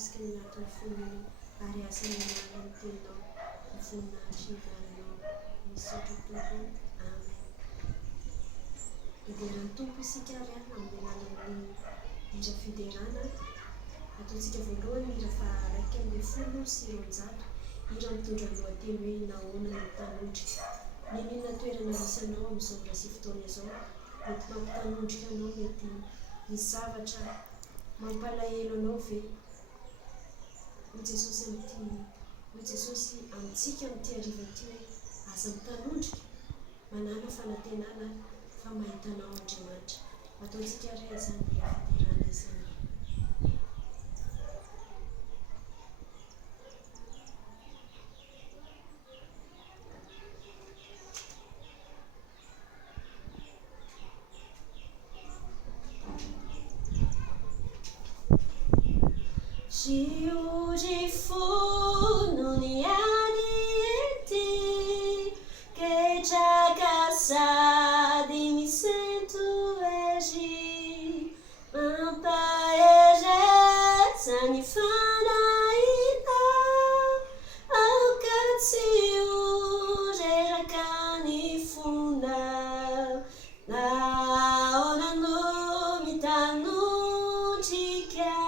mikasika ny atony foniny ary asany amin'ny tenao ny voninahitry ny garanao misotro tompo amen. Idiran'ny tompo isika ary amin'ny alalan'ny hira fiderana. Ataontsika voalohany hira faha 120 hira mitondra ny lohateny hoe nahoana ny tanondrika. Ninona toerana misy anao amin'izao ora sy fotoana izao, mety mampitanondrika anao, mety misy zavatra mampalahelo anao ve? Hoy Jesosy amintsika amin'ity hariva ity hoe aza mitanondrika, manana fanantenana fa mahitanao Andriamanitra. Ataontsika ray izany hira fiderana izany. Hoje fu nuniati che già cansati mi sento oggi, ma paese mi fanno ina al cazzo era cani funda na ona no mi tanno chica.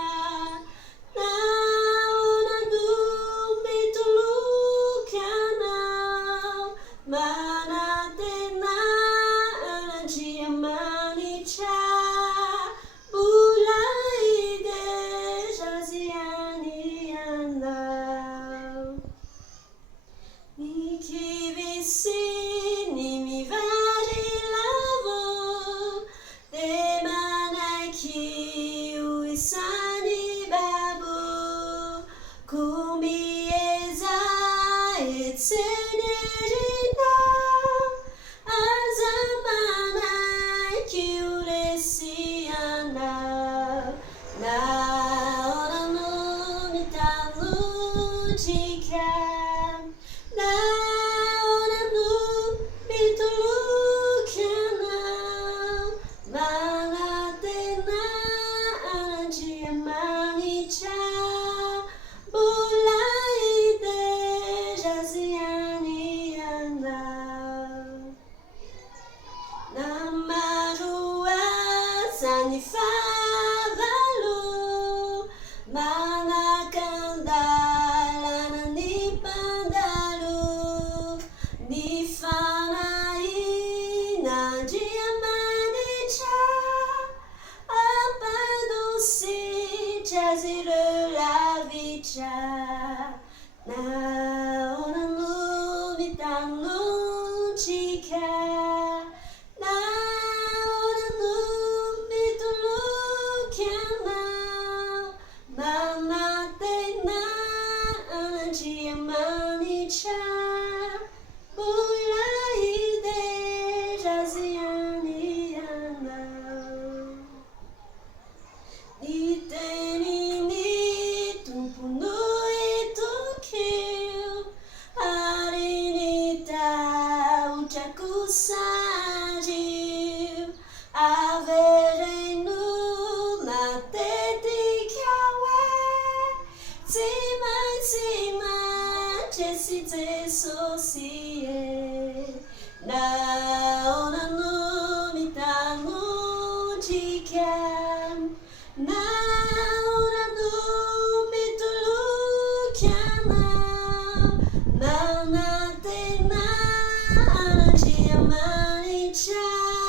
Ciao.